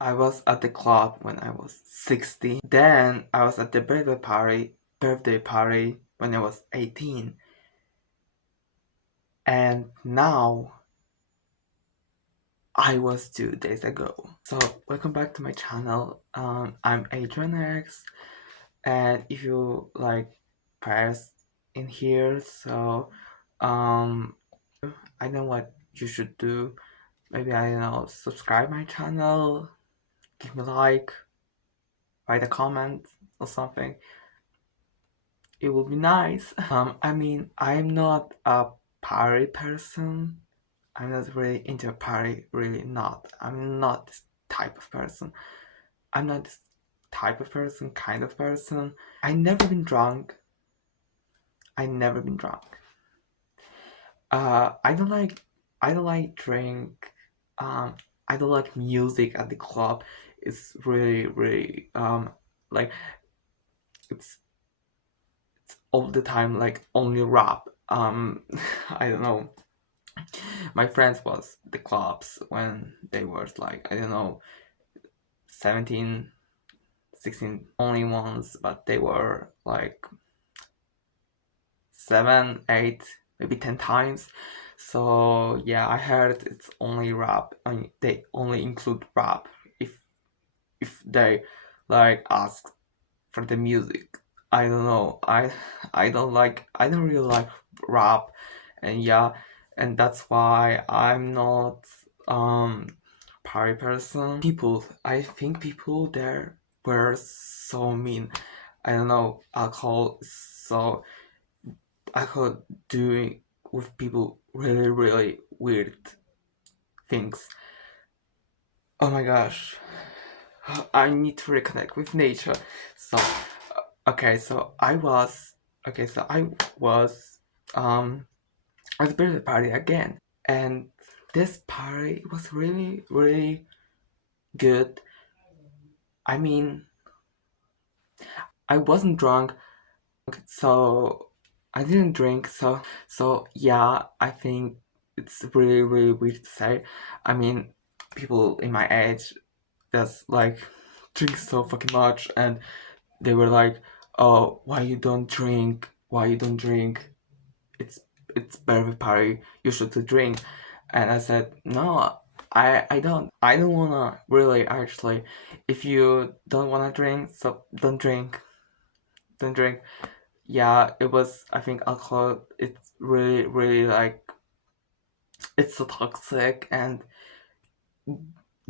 I was at the club when I was 16. Then I was at the birthday party when I was 18. And now I was 2 days ago. So welcome back to my channel. I'm Adrian X, and if you like press in here, so um I know what you should do. Maybe I don't know, subscribe my channel, give me a like, write a comment or something. It would be nice. I mean, I'm not a party person. I'm not really into a party, really not. I'm not this type of person. I'm not this type of person, kind of person. I never been drunk. I never been drunk. I don't like drink. Um, I don't like music at the club. It's really like it's all the time like only rap. I don't know. My friends was the clubs when they were like, I don't know, 17, 16 only ones, but they were like 7, 8, maybe 10 times. So yeah, I heard it's only rap. I mean, they only include rap if they like ask for the music. I don't know. I don't really like rap, and yeah, and that's why I'm not party person. I think people there were so mean. I don't know. Alcohol doing with people really weird things. Oh my gosh. I need to reconnect with nature. So okay, so I was at the birthday party again, and this party was really good. I mean, I wasn't drunk, so I didn't drink. So yeah, I think it's really weird to say. I mean, people in my age just like drink so fucking much, and they were like, "Oh, why you don't drink? Why you don't drink? It's birthday party. You should to drink." And I said, "No, I don't. I don't wanna really actually. If you don't wanna drink, so don't drink. Don't drink." Yeah, it was. I think alcohol. It's really like it's so toxic and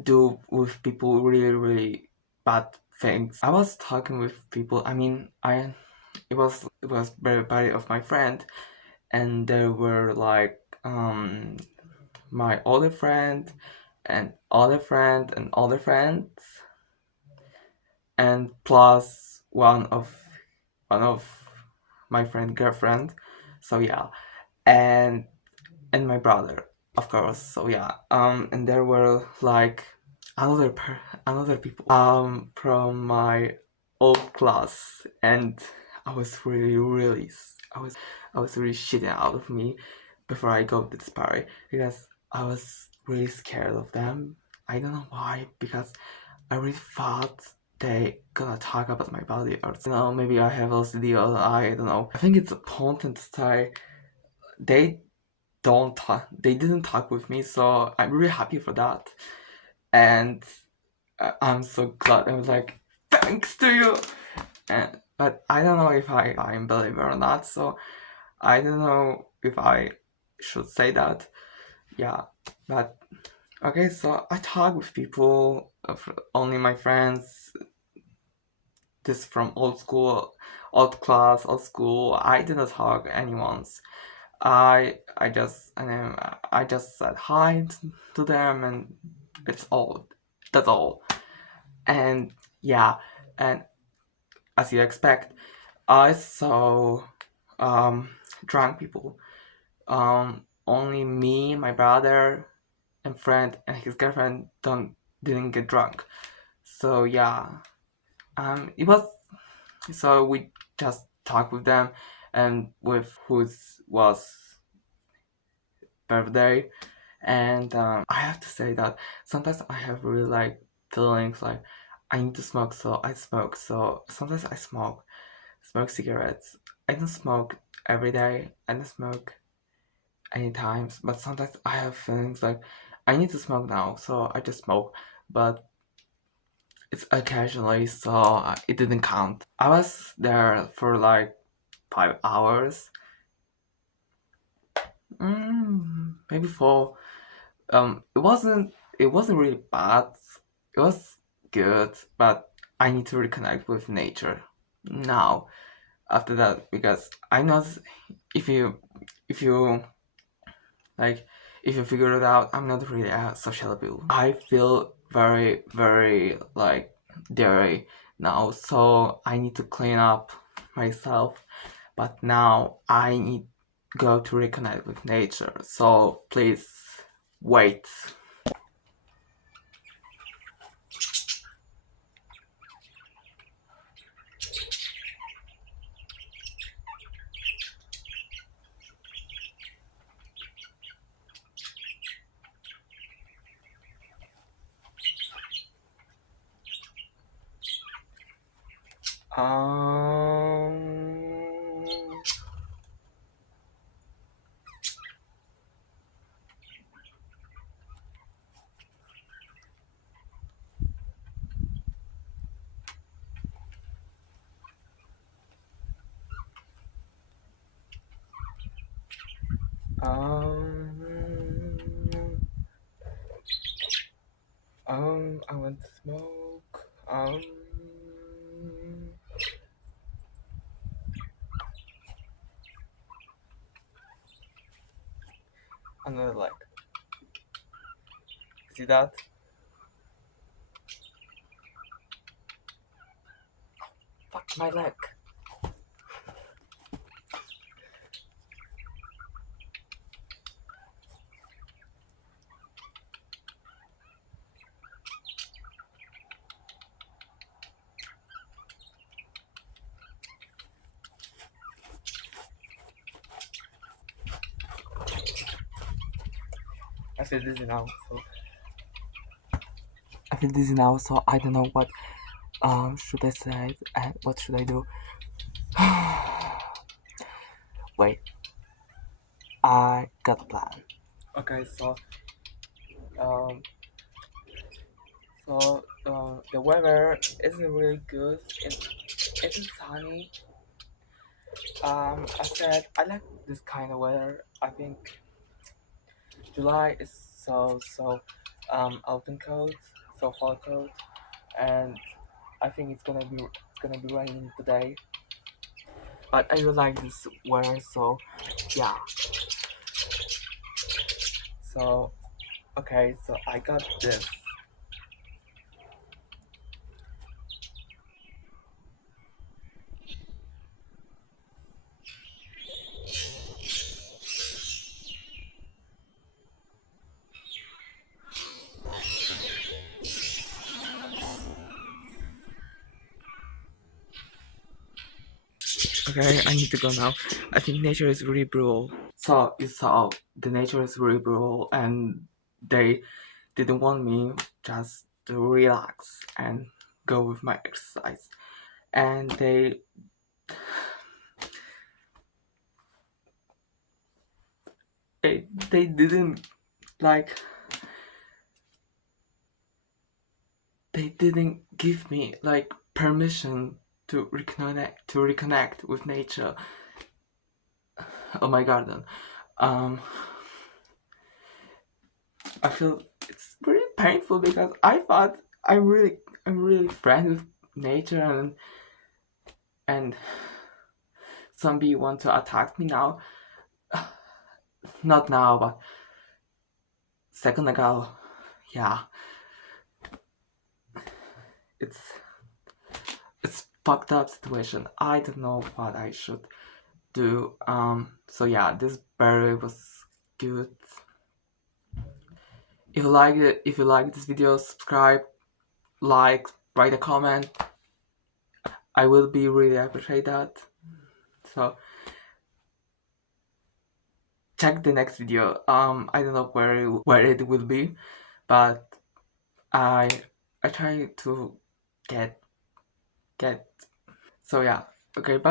do with people really bad things. I was talking with people. I mean, it was birthday of my friend, and there were like my older friend and other friend and other friends, and plus one of my friend girlfriend. So yeah, and my brother, of course. So yeah, and there were like another people from my old class, and I was really shitting out of me before I go to this party because I was really scared of them. I don't know why, because I really thought they gonna talk about my body, or maybe I have OCD, or I don't know. I think it's important to say they they didn't talk with me, so I'm really happy for that. And I'm so glad. I was like, thanks to you. And but I don't know if I'm a believer or not, so I don't know if I should say that. Yeah, but okay, so I talk with people, only my friends, this from old school, old class, old school. I didn't talk anyone's. I just said hi to them, and it's all. That's all. And yeah, and as you expect, I saw um drunk people. Only me, my brother, and friend and his girlfriend didn't get drunk. So yeah, it was so we just talked with them and with whose was birthday. And I have to say that sometimes I have really like feelings like I need to smoke, so I smoke. So sometimes I smoke cigarettes. I don't smoke every day. I don't smoke any times, but sometimes I have feelings like I need to smoke now, so I just smoke. But it's occasionally, so it didn't count. I was there for like 5 hours, maybe four. It wasn't really bad. It was good, but I need to reconnect with nature now after that because I'm not. If you if you like if you figure it out, I'm not really a sociable. I feel very very like dirty now, so I need to clean up myself. But now I need go to reconnect with nature. So please wait. Um. Um. I want to smoke. Another leg. See that? Fuck my leg. I feel dizzy now, so I don't know what should I say and what should I do. Wait, I got a plan. Okay, um, the weather isn't really good. It's sunny. I said I like this kind of weather. I think July is autumn cold, so fall cold, and I think it's gonna be raining today. But I really like this weather, so yeah. So okay, so I got this. Okay, I need to go now. I think nature is really brutal. So you saw the nature is really brutal, and they didn't want me just to relax and go with my exercise. And they didn't like they didn't give me like permission to reconnect with nature. Oh my garden. Um, I feel it's really painful because I thought I'm really friend with nature and somebody want to attack me now. Not now, but second ago. Yeah, it's it's fucked up situation. I don't know what I should do. So yeah, this berry was good. If you like this video, subscribe, like, write a comment. I will be really appreciate that. So check the next video. I don't know where it will be, but I I try to get get. So yeah. Okay, bye.